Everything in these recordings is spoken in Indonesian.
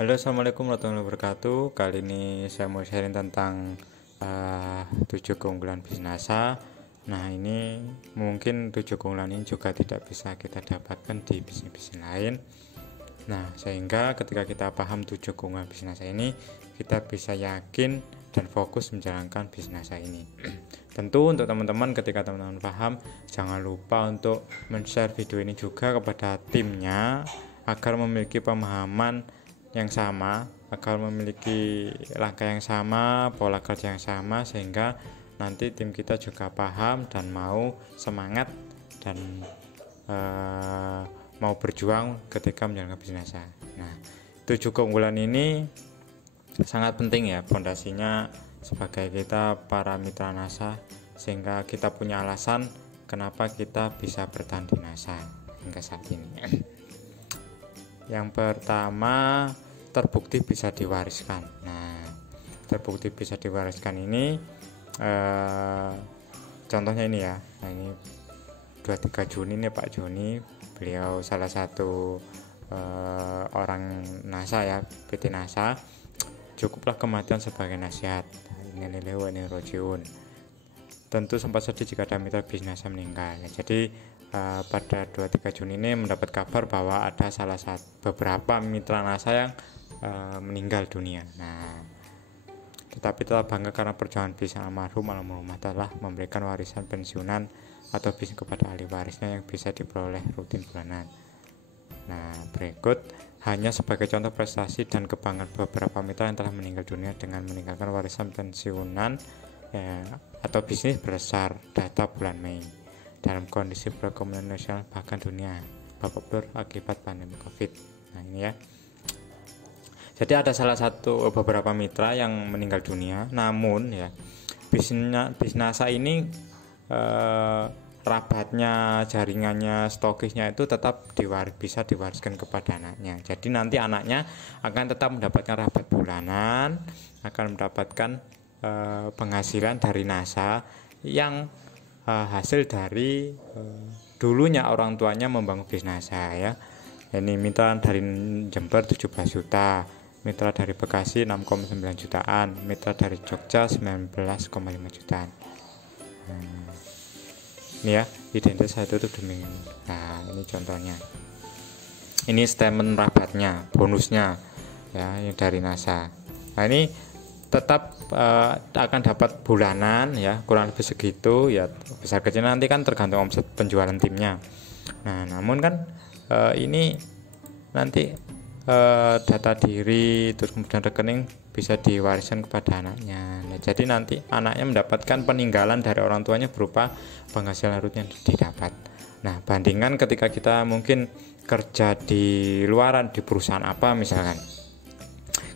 Halo, assalamualaikum warahmatullahi wabarakatuh. Kali ini saya mau sharing tentang 7 keunggulan bisnis NASA. Nah, ini mungkin 7 keunggulan ini juga tidak bisa kita dapatkan di bisnis-bisnis lain. Nah, sehingga ketika kita paham 7 keunggulan bisnis NASA ini, kita bisa yakin dan fokus menjalankan bisnis NASA ini. Tentu untuk teman-teman, ketika teman-teman paham, jangan lupa untuk men-share video ini juga kepada timnya agar memiliki pemahaman yang sama, agar memiliki langkah yang sama, pola kerja yang sama, sehingga nanti tim kita juga paham dan mau semangat dan mau berjuang ketika menjalankan bisnis NASA. Nah, 7 keunggulan ini sangat penting ya, fondasinya sebagai kita para mitra NASA, sehingga kita punya alasan kenapa kita bisa bertahan di NASA hingga saat ini. Yang pertama, terbukti bisa diwariskan. Nah, terbukti bisa diwariskan ini contohnya ini ya. Nah, ini 23 Juni nih Pak Joni, beliau salah satu orang NASA ya, PT NASA. Cukuplah kematian sebagai nasihat. Innalillahi wa inna ilaihi raji'un. Tentu sempat sedih jika ada mitra bisnis NASA meninggal. Jadi pada 23 Juni ini mendapat kabar bahwa ada salah satu beberapa mitra NASA yang meninggal dunia. Nah, tetapi telah bangga karena perjuangan bisnis almarhumah telah memberikan warisan pensiunan atau bisnis kepada ahli warisnya yang bisa diperoleh rutin bulanan. Nah, berikut hanya sebagai contoh prestasi dan kebanggaan beberapa mitra yang telah meninggal dunia dengan meninggalkan warisan pensiunan atau bisnis berdasar data bulan Mei dalam kondisi perekonomian nasional bahkan dunia babak belur akibat pandemi COVID. Nah, ini ya. Jadi ada salah satu beberapa mitra yang meninggal dunia, namun ya bisnis NASA ini rabatnya, jaringannya, stokisnya itu tetap bisa diwariskan kepada anaknya. Jadi nanti anaknya akan tetap mendapatkan rabat bulanan, akan mendapatkan penghasilan dari NASA yang hasil dari dulunya orang tuanya membangun bisnis NASA ya. Ini mitra dari Jember 17 juta, mitra dari Bekasi 6,9 jutaan, mitra dari Jogja 19,5 jutaan. Ini ya, identitas satu itu demi. Nah, ini contohnya. Ini statement rabatnya, bonusnya ya, ini dari NASA. Nah, ini tetap akan dapat bulanan ya, kurang lebih segitu ya, besar kecil nanti kan tergantung omset penjualan timnya. Nah, namun kan ini nanti data diri terus kemudian rekening bisa diwariskan kepada anaknya. Nah, jadi nanti anaknya mendapatkan peninggalan dari orang tuanya berupa penghasilan rutin yang didapat. Nah, bandingkan ketika kita mungkin kerja di luaran di perusahaan apa misalkan,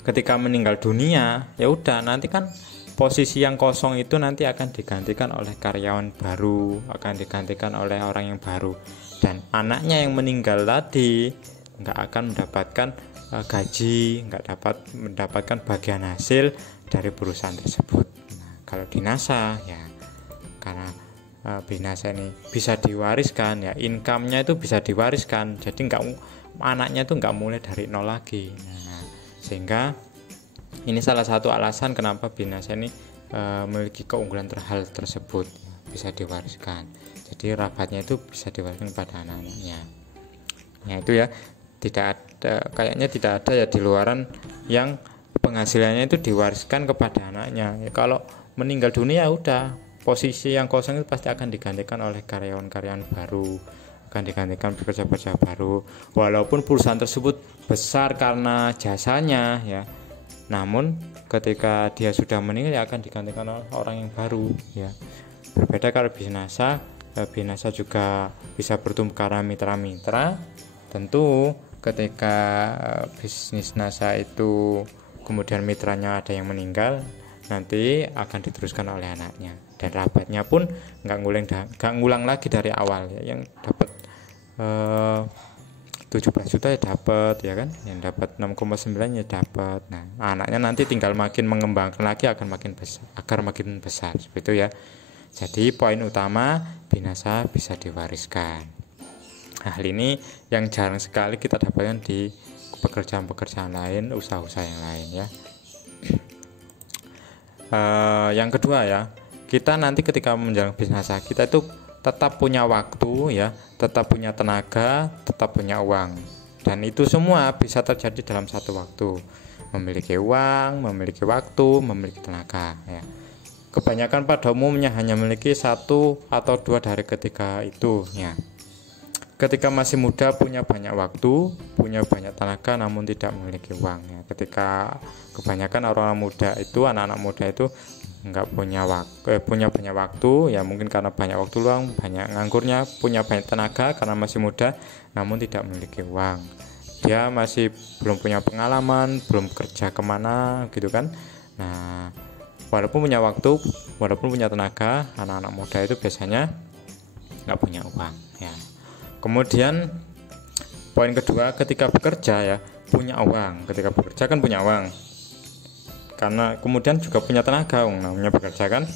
ketika meninggal dunia ya udah, nanti kan posisi yang kosong itu nanti akan digantikan oleh karyawan baru, akan digantikan oleh orang yang baru, dan anaknya yang meninggal tadi nggak akan mendapatkan gaji, nggak dapat mendapatkan bagian hasil dari perusahaan tersebut. Nah, kalau di NASA ya, karena bisnis NASA ini bisa diwariskan ya, income-nya itu bisa diwariskan, jadi anaknya itu nggak mulai dari nol lagi. Nah, sehingga ini salah satu alasan kenapa bisnis NASA ini memiliki keunggulan hal tersebut, bisa diwariskan. Jadi rabatnya itu bisa diwariskan pada anak-anaknya. Ya itu ya, kayaknya tidak ada ya di luaran yang penghasilannya itu diwariskan kepada anaknya ya. Kalau meninggal dunia udah, posisi yang kosong itu pasti akan digantikan oleh karyawan-karyawan baru, akan digantikan pekerja-pekerja baru, walaupun perusahaan tersebut besar karena jasanya ya, namun ketika dia sudah meninggal ya akan digantikan oleh orang yang baru ya. Berbeda kalau bisnis NASA juga bisa bertumbuh karena mitra-mitra. Tentu ketika bisnis NASA itu kemudian mitranya ada yang meninggal, nanti akan diteruskan oleh anaknya, dan rabatnya pun nggak ngulang lagi dari awal ya. Yang dapat 17 juta ya dapat ya kan, yang dapat 6,9 ya dapat. Nah, anaknya nanti tinggal makin mengembangkan lagi akan makin besar, agar makin besar seperti itu ya. Jadi poin utama binasa bisa diwariskan. Hal ini yang jarang sekali kita dapatkan di pekerjaan-pekerjaan lain, usaha-usaha yang lain ya. Yang kedua ya, kita nanti ketika menjalankan bisnis kita itu tetap punya waktu ya, tetap punya tenaga, tetap punya uang, dan itu semua bisa terjadi dalam satu waktu. Memiliki uang, memiliki waktu, memiliki tenaga ya. Kebanyakan pada umumnya hanya memiliki satu atau dua dari ketiga itu ya. Ketika masih muda punya banyak waktu, punya banyak tenaga, namun tidak memiliki uang ya. Ketika kebanyakan orang muda itu, anak-anak muda itu nggak punya waktu, punya banyak waktu ya, mungkin karena banyak waktu luang, banyak nganggurnya, punya banyak tenaga karena masih muda, namun tidak memiliki uang. Dia masih belum punya pengalaman, belum kerja kemana gitu kan. Nah, walaupun punya waktu, walaupun punya tenaga, anak-anak muda itu biasanya nggak punya uang ya. Kemudian poin kedua, ketika bekerja ya punya uang. Ketika bekerja kan punya uang, karena kemudian juga punya tenaga, namanya bekerja kan,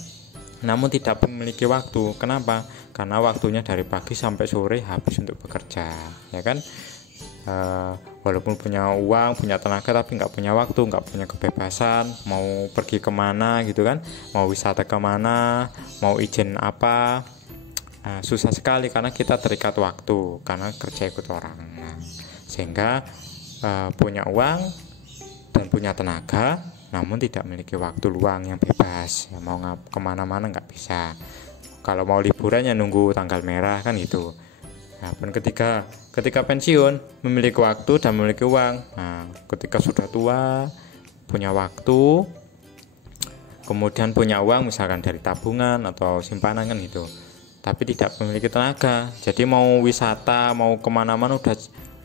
namun tidak memiliki waktu. Kenapa? Karena waktunya dari pagi sampai sore habis untuk bekerja ya kan. Walaupun punya uang, punya tenaga, tapi nggak punya waktu, nggak punya kebebasan, mau pergi kemana gitu kan, mau wisata kemana, mau izin apa, susah sekali karena kita terikat waktu, karena kerja ikut orang. Nah, sehingga punya uang dan punya tenaga, namun tidak memiliki waktu luang yang bebas ya, mau kemana-mana nggak bisa. Kalau mau liburan ya nunggu tanggal merah kan gitu. Nah, dan ketika pensiun memiliki waktu dan memiliki uang. Nah, ketika sudah tua punya waktu, kemudian punya uang misalkan dari tabungan atau simpanan kan gitu, tapi tidak memiliki tenaga. Jadi mau wisata, mau kemana-mana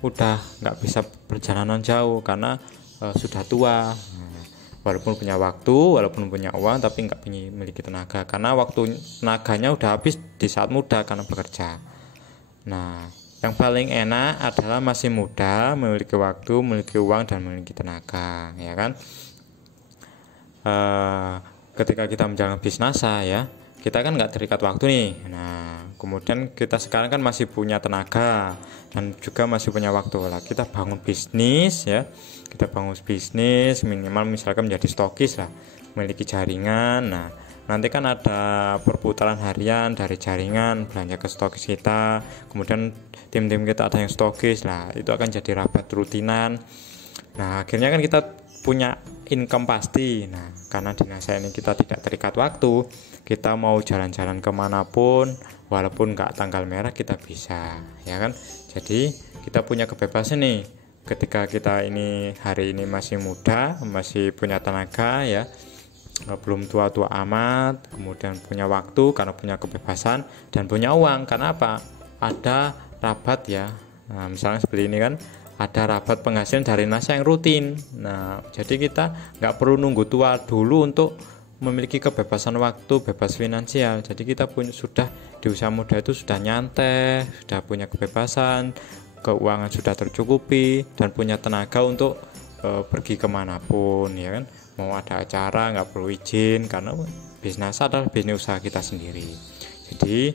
udah nggak bisa perjalanan jauh karena sudah tua. Nah, walaupun punya waktu, walaupun punya uang, tapi nggak memiliki tenaga karena tenaganya udah habis di saat muda karena bekerja. Nah, yang paling enak adalah masih muda, memiliki waktu, memiliki uang, dan memiliki tenaga, ya kan? Ketika kita menjalankan bisnis ya, kita kan nggak terikat waktu nih. Nah, kemudian kita sekarang kan masih punya tenaga dan juga masih punya waktu lah. Kita bangun bisnis ya, kita bangun bisnis minimal misalkan menjadi stokis lah, memiliki jaringan. Nah, nanti kan ada perputaran harian dari jaringan belanja ke stokis kita, kemudian tim-tim kita ada yang stokis lah, itu akan jadi rabat rutinan. Nah, akhirnya kan kita punya income pasti. Nah, karena di NASA ini kita tidak terikat waktu, kita mau jalan-jalan kemanapun walaupun nggak tanggal merah kita bisa ya kan. Jadi kita punya kebebasan nih ketika kita ini hari ini masih muda, masih punya tenaga ya, belum tua-tua amat, kemudian punya waktu karena punya kebebasan, dan punya uang karena apa? Ada rabat ya. Nah, misalnya seperti ini kan, ada rabat penghasilan dari NASA yang rutin. Nah, jadi kita nggak perlu nunggu tua dulu untuk memiliki kebebasan waktu, bebas finansial. Jadi kita sudah di usia muda itu sudah nyantai, sudah punya kebebasan, keuangan sudah tercukupi, dan punya tenaga untuk pergi kemanapun ya kan. Mau ada acara nggak perlu izin karena bisnis adalah bisnis usaha kita sendiri. Jadi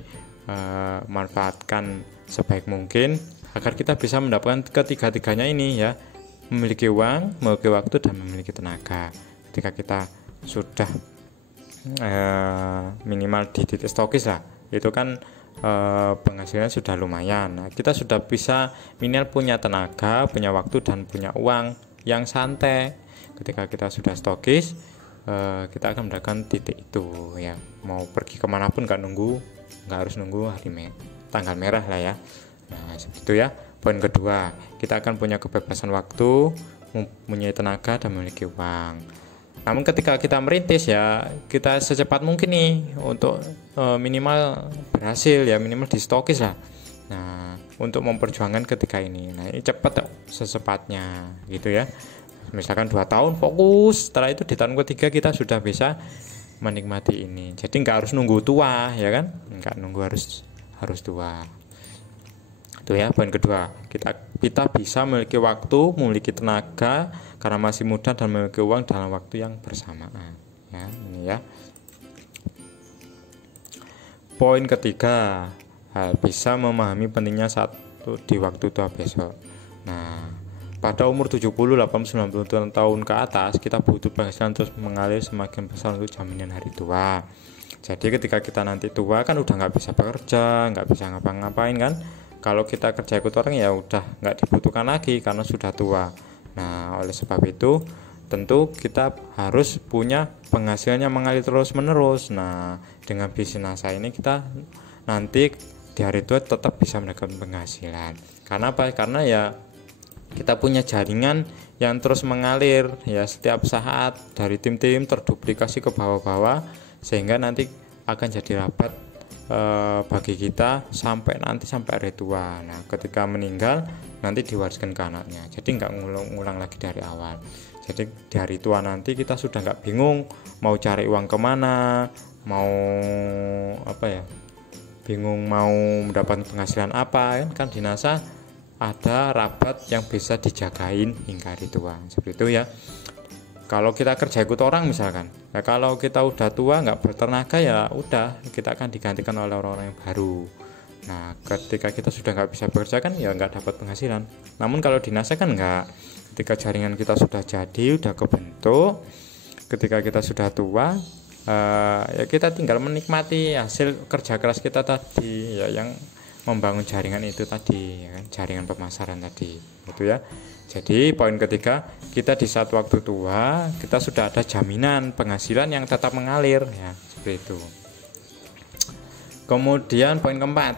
manfaatkan sebaik mungkin agar kita bisa mendapatkan ketiga-tiganya ini ya, memiliki uang, memiliki waktu, dan memiliki tenaga. Ketika kita sudah minimal di titik stokis lah, itu kan penghasilan sudah lumayan. Nah, kita sudah bisa minimal punya tenaga, punya waktu, dan punya uang yang santai. Ketika kita sudah stokis, kita akan mendapatkan titik itu ya. Mau pergi kemanapun nggak harus nunggu tanggal merah lah ya. Nah, seperti itu ya. Poin kedua, kita akan punya kebebasan waktu, mempunyai tenaga, dan memiliki uang. Namun ketika kita merintis ya, kita secepat mungkin nih untuk minimal berhasil ya, minimal di stokis lah. Nah, untuk memperjuangkan ketika ini. Nah, ini cepat secepatnya gitu ya. Misalkan 2 tahun fokus, setelah itu di tahun ketiga kita sudah bisa menikmati ini. Jadi nggak harus nunggu tua ya kan, nggak nunggu harus tua. Itu ya poin kedua, kita bisa memiliki waktu, memiliki tenaga karena masih muda, dan memiliki uang dalam waktu yang bersamaan ya. Ini ya poin ketiga, bisa memahami pentingnya satu di waktu tua besok. Nah, pada umur 70, 80, 90 tahun ke atas kita butuh penghasilan terus mengalir semakin besar untuk jaminan hari tua. Jadi ketika kita nanti tua kan udah nggak bisa bekerja, nggak bisa ngapa-ngapain kan. Kalau kita kerja ikut orang ya udah nggak dibutuhkan lagi karena sudah tua. Nah oleh sebab itu tentu kita harus punya penghasilan yang mengalir terus menerus. Nah dengan bisnis nasa ini kita nanti di hari tua tetap bisa mendapatkan penghasilan. Karena apa? Karena ya kita punya jaringan yang terus mengalir ya, setiap saat dari tim-tim terduplikasi ke bawah-bawah sehingga nanti akan jadi rapat bagi kita sampai hari tua. Nah ketika meninggal nanti diwariskan ke anaknya, jadi nggak ngulang lagi dari awal. Jadi di hari tua nanti kita sudah nggak bingung mau cari uang kemana, mau bingung mau mendapat penghasilan apa kan di NASA ada rapat yang bisa dijagain hingga hari tua, seperti itu ya. Kalau kita kerja ikut orang misalkan, ya kalau kita udah tua nggak bertenaga ya udah kita akan digantikan oleh orang-orang yang baru. Nah ketika kita sudah nggak bisa bekerja kan ya nggak dapat penghasilan. Namun kalau di NASA kan nggak, ketika jaringan kita sudah jadi, udah kebentuk, ketika kita sudah tua ya kita tinggal menikmati hasil kerja keras kita tadi ya, yang membangun jaringan itu tadi ya kan, jaringan pemasaran tadi itu ya. Jadi poin ketiga, kita di saat waktu tua kita sudah ada jaminan penghasilan yang tetap mengalir ya, seperti itu. Kemudian poin keempat,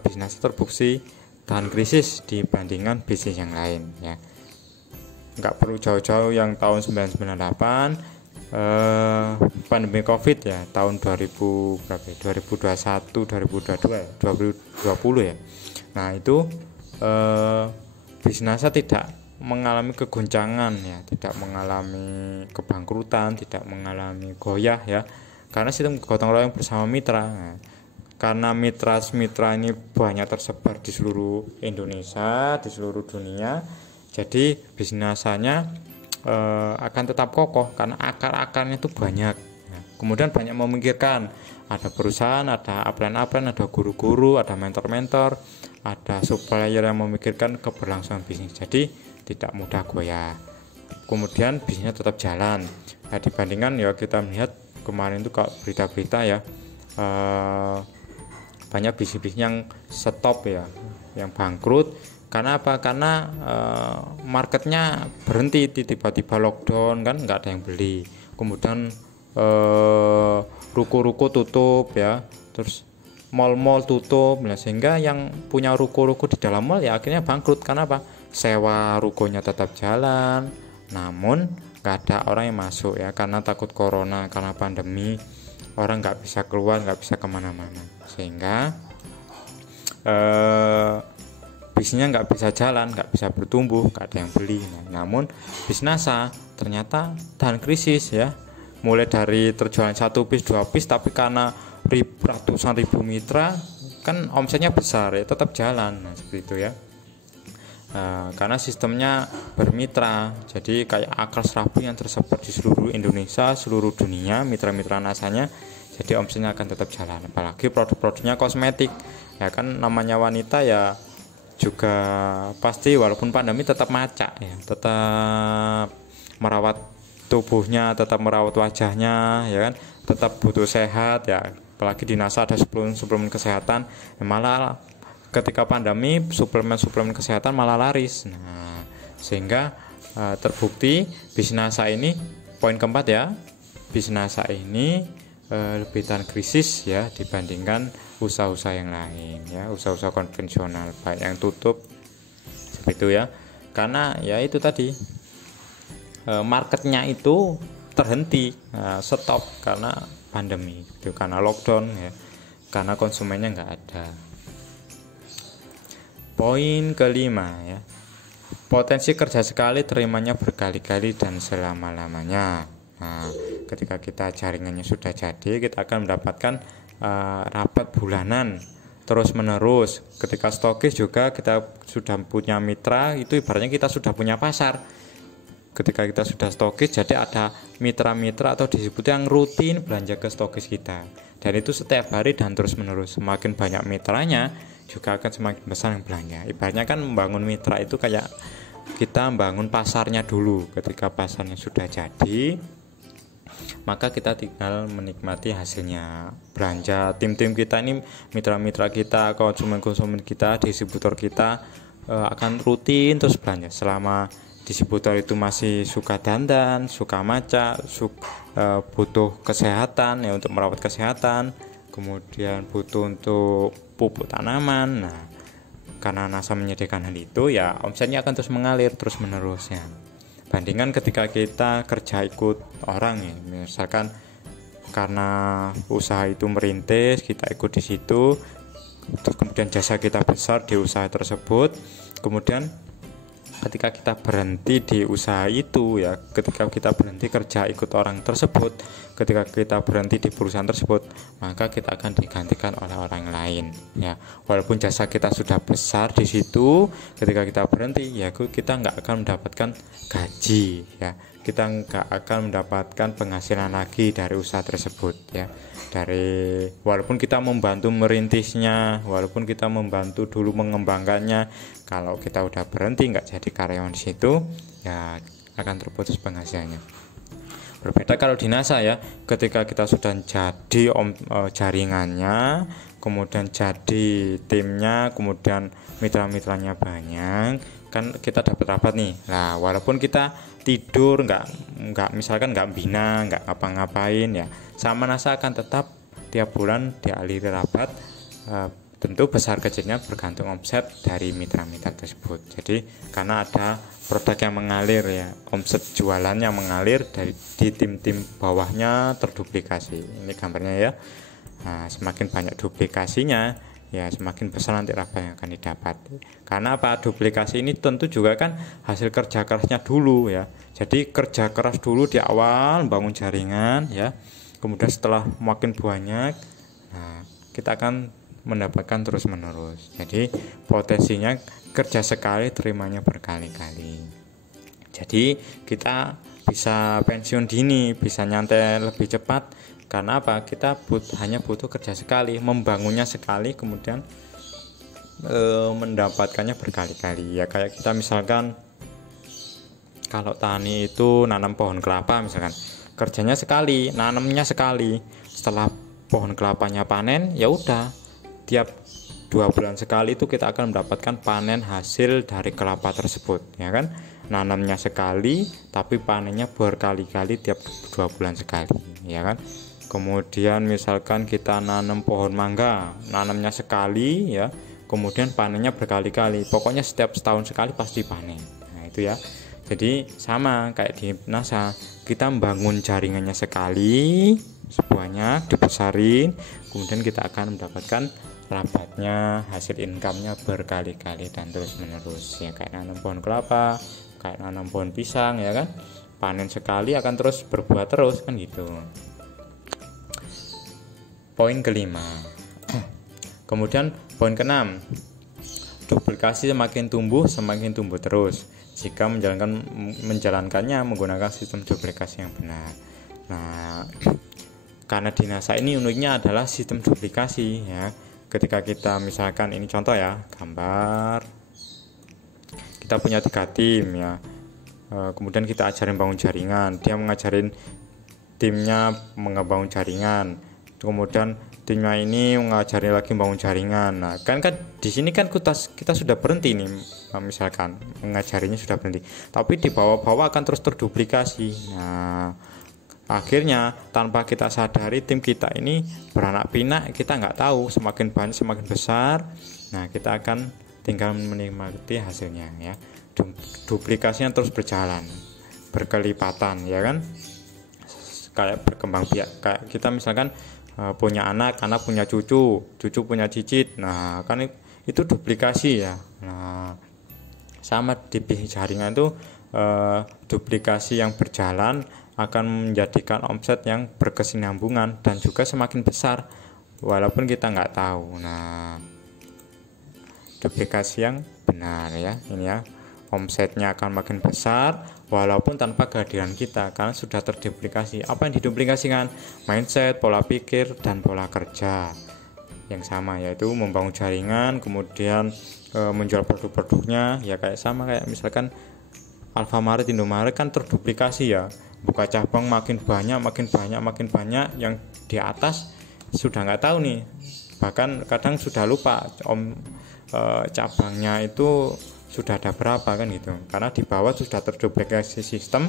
bisnis terbukti tahan krisis dibandingkan bisnis yang lain ya. Nggak perlu jauh-jauh yang tahun 1998 pandemi Covid ya, tahun 2021, 2022, 2020 ya. Nah itu bisnis NASA tidak mengalami kegoncangan ya, tidak mengalami kebangkrutan, tidak mengalami goyah ya, karena sistem gotong royong bersama mitra. Nah, karena mitra ini banyak tersebar di seluruh Indonesia, di seluruh dunia, jadi bisnis NASA-nya akan tetap kokoh karena akar-akarnya itu banyak. Kemudian banyak memikirkan, ada perusahaan, ada upline, ada guru-guru, ada mentor-mentor, ada supplier yang memikirkan keberlangsungan bisnis. Jadi tidak mudah goyah. Kemudian bisnisnya tetap jalan. Nah, dibandingkan ya kita melihat kemarin itu kalau berita-berita ya, banyak bisnis-bisnis yang stop ya, yang bangkrut. Karena apa? Karena marketnya berhenti, tiba-tiba lockdown kan, nggak ada yang beli. Kemudian ruko-ruko tutup ya, terus mall-mall tutup. Nah, sehingga yang punya ruko-ruko di dalam mall ya akhirnya bangkrut. Karena apa? Sewa rukonya tetap jalan, namun nggak ada orang yang masuk ya, karena takut corona, karena pandemi orang nggak bisa keluar, nggak bisa kemana-mana, sehingga bisnisnya nggak bisa jalan, nggak bisa bertumbuh, nggak ada yang beli. Nah, namun bisnis NASA ternyata tahan krisis ya, mulai dari terjualan 1 piece 2 piece, tapi karena ratusan ribu mitra kan omsetnya besar ya, tetap jalan. Nah, seperti itu ya. Karena sistemnya bermitra, jadi kayak akar serabu yang tersebar di seluruh Indonesia, seluruh dunia, mitra-mitra NASA-nya, jadi omsetnya akan tetap jalan. Apalagi produk-produknya kosmetik ya kan, namanya wanita ya juga pasti walaupun pandemi tetap macak ya, tetap merawat tubuhnya, tetap merawat wajahnya ya kan, tetap butuh sehat ya. Apalagi di NASA ada suplemen kesehatan, malah ketika pandemi suplemen kesehatan malah laris. Nah, sehingga terbukti bisnis NASA ini, poin keempat ya, bisnis NASA ini lebih tahan krisis ya dibandingkan usaha-usaha yang lain ya, usaha-usaha konvensional baik yang tutup seperti itu ya. Karena ya itu tadi marketnya itu terhenti, stop karena pandemi itu, karena lockdown ya, karena konsumennya nggak ada. Poin kelima ya, potensi kerja sekali terimanya berkali-kali dan selama-lamanya. Nah, ketika kita jaringannya sudah jadi, kita akan mendapatkan rapat bulanan terus menerus. Ketika stokis juga kita sudah punya mitra, itu ibaratnya kita sudah punya pasar. Ketika kita sudah stokis, jadi ada mitra-mitra atau distributor yang rutin belanja ke stokis kita, dan itu setiap hari dan terus menerus. Semakin banyak mitranya juga akan semakin besar yang belanja. Ibaratnya kan membangun mitra itu kayak kita membangun pasarnya dulu. Ketika pasarnya sudah jadi, maka kita tinggal menikmati hasilnya. Belanja tim-tim kita ini, mitra-mitra kita, konsumen-konsumen kita, distributor kita akan rutin terus belanja. Selama distributor itu masih suka dandan, suka maca, butuh kesehatan ya, untuk merawat kesehatan, kemudian butuh untuk pupuk tanaman. Nah, karena NASA menyediakan hal itu, ya omsetnya akan terus mengalir terus menerus ya. Bandingkan ketika kita kerja ikut orang ya, misalkan karena usaha itu merintis, kita ikut di situ, terus kemudian jasa kita besar di usaha tersebut, kemudian ketika kita berhenti di usaha itu ya, ketika kita berhenti kerja ikut orang tersebut, ketika kita berhenti di perusahaan tersebut, maka kita akan digantikan oleh orang lain ya. Walaupun jasa kita sudah besar di situ, ketika kita berhenti ya kita nggak akan mendapatkan gaji ya, kita nggak akan mendapatkan penghasilan lagi dari usaha tersebut ya. Walaupun kita membantu merintisnya, walaupun kita membantu dulu mengembangkannya, kalau kita udah berhenti nggak jadi karyawan di situ ya akan terputus penghasilannya. Berbeda kalau di NASA ya, ketika kita sudah jadi jaringannya, kemudian jadi timnya, kemudian mitra-mitranya banyak, kan kita dapat rapat nih. Nah, walaupun kita tidur nggak misalkan nggak bina, nggak ngapa-ngapain ya, sama NASA akan tetap tiap bulan dialiri rapat. Tentu besar kecilnya bergantung omset dari mitra-mitra tersebut. Jadi karena ada produk yang mengalir ya, omset jualan yang mengalir di tim-tim bawahnya terduplikasi. Ini gambarnya ya. Nah, semakin banyak duplikasinya ya semakin besar nanti rapat yang akan didapat. Karena apa? Duplikasi ini tentu juga kan hasil kerja kerasnya dulu ya. Jadi kerja keras dulu di awal bangun jaringan ya. Kemudian setelah makin banyak, nah kita akan mendapatkan terus menerus. Jadi potensinya kerja sekali terimanya berkali-kali. Jadi kita bisa pensiun dini, bisa nyantai lebih cepat. Karena apa? Kita hanya butuh kerja sekali, membangunnya sekali, kemudian mendapatkannya berkali-kali. Ya kayak kita misalkan kalau tani itu nanam pohon kelapa misalkan, kerjanya sekali, nanamnya sekali. Setelah pohon kelapanya panen, ya udah, tiap 2 bulan sekali itu kita akan mendapatkan panen hasil dari kelapa tersebut ya kan. Nanamnya sekali tapi panennya berkali-kali tiap 2 bulan sekali ya kan. Kemudian misalkan kita nanam pohon mangga, nanamnya sekali ya, kemudian panennya berkali-kali, pokoknya setiap setahun sekali pasti panen. Nah itu ya. Jadi sama kayak di NASA, kita membangun jaringannya sekali sebanyak, dibesarin, kemudian kita akan mendapatkan rabatnya, hasil income-nya berkali-kali dan terus menerus ya, kayak nanam pohon kelapa, kayak nanam pohon pisang ya kan, panen sekali akan terus berbuah terus kan gitu. Poin kelima. Kemudian poin keenam, duplikasi semakin tumbuh terus jika menjalankannya menggunakan sistem duplikasi yang benar. Nah, karena di NASA ini uniknya adalah sistem duplikasi ya. Ketika kita misalkan ini contoh ya, gambar kita punya 3 tim ya, kemudian kita ajarin bangun jaringan, dia mengajarin timnya membangun jaringan, kemudian timnya ini mengajari lagi bangun jaringan. Nah kan di sini kan kita sudah berhenti nih, misalkan mengajarinya sudah berhenti, tapi di bawah-bawah akan terus terduplikasi. Nah akhirnya tanpa kita sadari tim kita ini beranak pinak, kita nggak tahu, semakin banyak semakin besar. Nah kita akan tinggal menikmati hasilnya ya. Duplikasinya terus berjalan berkelipatan ya kan, kayak berkembang biak. Kayak kita misalkan punya anak punya cucu punya cicit, nah kan itu duplikasi ya. Nah sama di jaringan itu duplikasi yang berjalan akan menjadikan omset yang berkesinambungan dan juga semakin besar walaupun kita nggak tahu. Nah duplikasi yang benar ya, ini ya omsetnya akan makin besar walaupun tanpa kehadiran kita, karena sudah terduplikasi. Apa yang diduplikasikan? Mindset, pola pikir, dan pola kerja yang sama, yaitu membangun jaringan, kemudian menjual produk-produknya ya kayak sama, kayak misalkan Alfamart, Indomaret kan terduplikasi ya, buka cabang makin banyak, yang di atas sudah nggak tahu nih, bahkan kadang sudah lupa cabangnya itu sudah ada berapa kan gitu, karena di bawah sudah terduplikasi sistem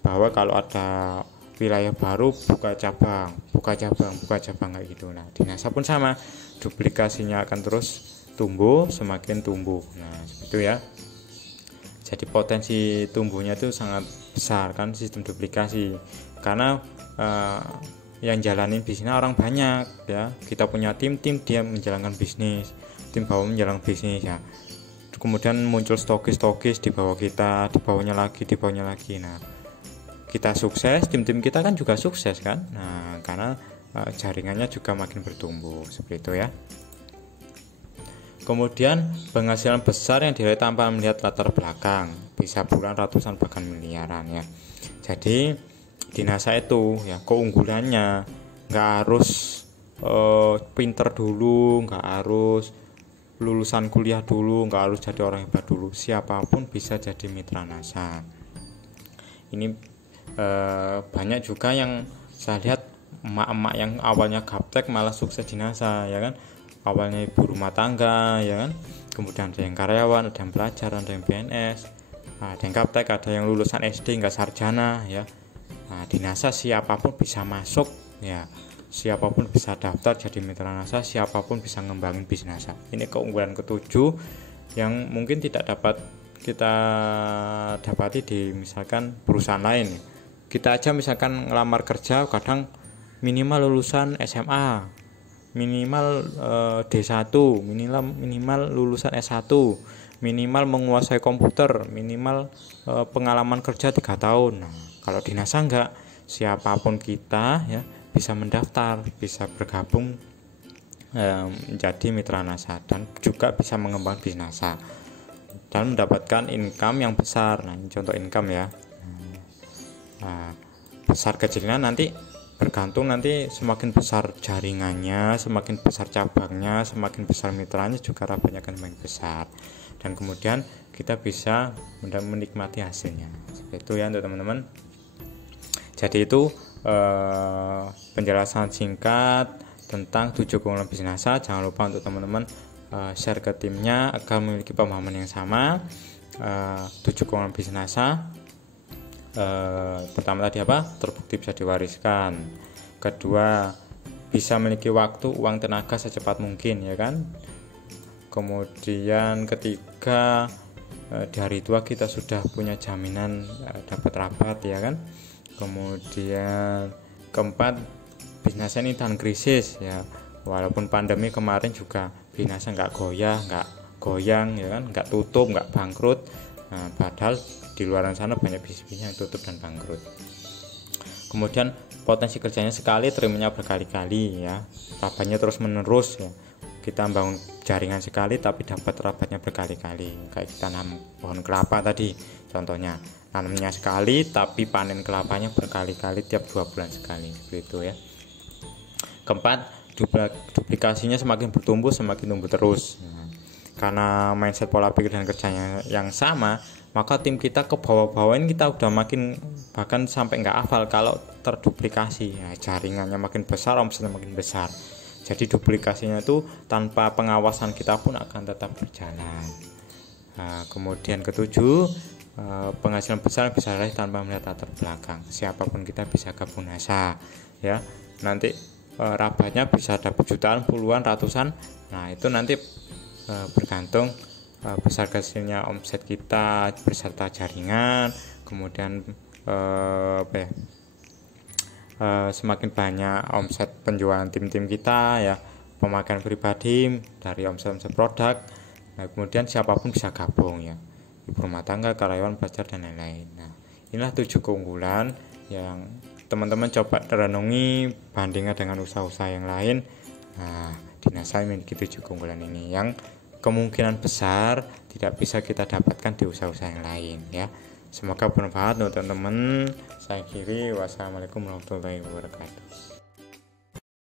bahwa kalau ada wilayah baru buka cabang kayak gitu. Nah di NASA pun sama, duplikasinya akan terus tumbuh, semakin tumbuh. Nah seperti itu ya. Jadi potensi tumbuhnya itu sangat besar kan sistem duplikasi, karena yang jalanin bisnisnya orang banyak ya. Kita punya tim dia menjalankan bisnis, tim bawah menjalankan bisnis ya. Kemudian muncul stokis di bawah kita, di bawahnya lagi. Nah kita sukses, tim kita kan juga sukses kan. Nah karena jaringannya juga makin bertumbuh seperti itu ya. Kemudian penghasilan besar yang diraih tanpa melihat latar belakang, bisa puluhan, ratusan, bahkan miliaran ya. Jadi di NASA itu ya keunggulannya nggak harus pinter dulu, nggak harus lulusan kuliah dulu, nggak harus jadi orang hebat dulu, siapapun bisa jadi mitra NASA. Ini banyak juga yang saya lihat emak-emak yang awalnya gaptek malah sukses di NASA ya kan. Awalnya ibu rumah tangga ya kan, kemudian ada yang karyawan, ada yang pelajar, ada yang PNS, ada yang gaptek, ada yang lulusan SD nggak sarjana ya. Nah di NASA siapapun bisa masuk ya, siapapun bisa daftar jadi mitra NASA, siapapun bisa ngembangin bisnis NASA. Ini keunggulan ketujuh yang mungkin tidak dapat kita dapati di misalkan perusahaan lain. Kita aja misalkan ngelamar kerja kadang minimal lulusan SMA, minimal D1, minimal lulusan S1, minimal menguasai komputer, minimal pengalaman kerja 3 tahun. Nah, kalau di NASA enggak, siapapun kita ya bisa mendaftar, bisa bergabung menjadi mitra NASA dan juga bisa mengembangkan bisnis NASA dan mendapatkan income yang besar. Nah, ini contoh income ya. Nah, besar kecilnya nanti bergantung, nanti semakin besar jaringannya, semakin besar cabangnya, semakin besar mitranya, juga rabanya akan semakin besar, dan kemudian kita bisa menikmati hasilnya. Seperti itu ya untuk teman-teman. Jadi itu penjelasan singkat tentang 7 keunggulan bisnis NASA. Jangan lupa untuk teman-teman share ke timnya agar memiliki pemahaman yang sama. 7 keunggulan bisnis NASA. Pertama tadi apa? Terbukti bisa diwariskan. Kedua, bisa memiliki waktu, uang, tenaga secepat mungkin ya kan. Kemudian ketiga, di hari tua kita sudah punya jaminan dapat rabat ya kan. Kemudian keempat, bisnisnya ini tahan krisis ya. Walaupun pandemi kemarin juga bisnisnya nggak goyang ya kan, nggak tutup, nggak bangkrut. Nah, padahal di luar sana banyak bisnis yang tutup dan bangkrut. Kemudian potensi kerjanya sekali, terimanya berkali-kali ya, rabatnya terus menerus ya. Kita bangun jaringan sekali tapi dapat rabatnya berkali-kali. Kayak kita nanam pohon kelapa tadi contohnya, nanamnya sekali tapi panen kelapanya berkali-kali tiap 2 bulan sekali, begitu ya. Keempat, duplikasinya semakin bertumbuh, semakin tumbuh terus. Nah, karena mindset, pola pikir dan kerjanya yang sama, maka tim kita ke bawah-bawahin kita udah makin, bahkan sampai nggak hafal kalau terduplikasi ya, jaringannya makin besar, omsetnya makin besar. Jadi duplikasinya itu tanpa pengawasan kita pun akan tetap berjalan. Nah, kemudian ketujuh, penghasilan besar bisa diraih tanpa melihat latar belakang. Siapapun kita bisa gabung NASA ya. Nanti rabatnya bisa dapat jutaan, puluhan, ratusan. Nah itu nanti bergantung besar kecilnya omset kita beserta jaringan. Kemudian semakin banyak omset penjualan tim-tim kita ya, pemakaian pribadi dari omset produk. Nah kemudian siapapun bisa gabung ya, ibu rumah tangga, karyawan, pelajar dan lain-lain. Nah inilah 7 keunggulan yang teman-teman coba renungi, bandingkan dengan usaha-usaha yang lain. Nah di NASA memiliki 7 keunggulan ini yang kemungkinan besar tidak bisa kita dapatkan di usaha-usaha yang lain ya. Semoga bermanfaat untuk teman-teman. Saya akhiri, wassalamualaikum warahmatullahi wabarakatuh.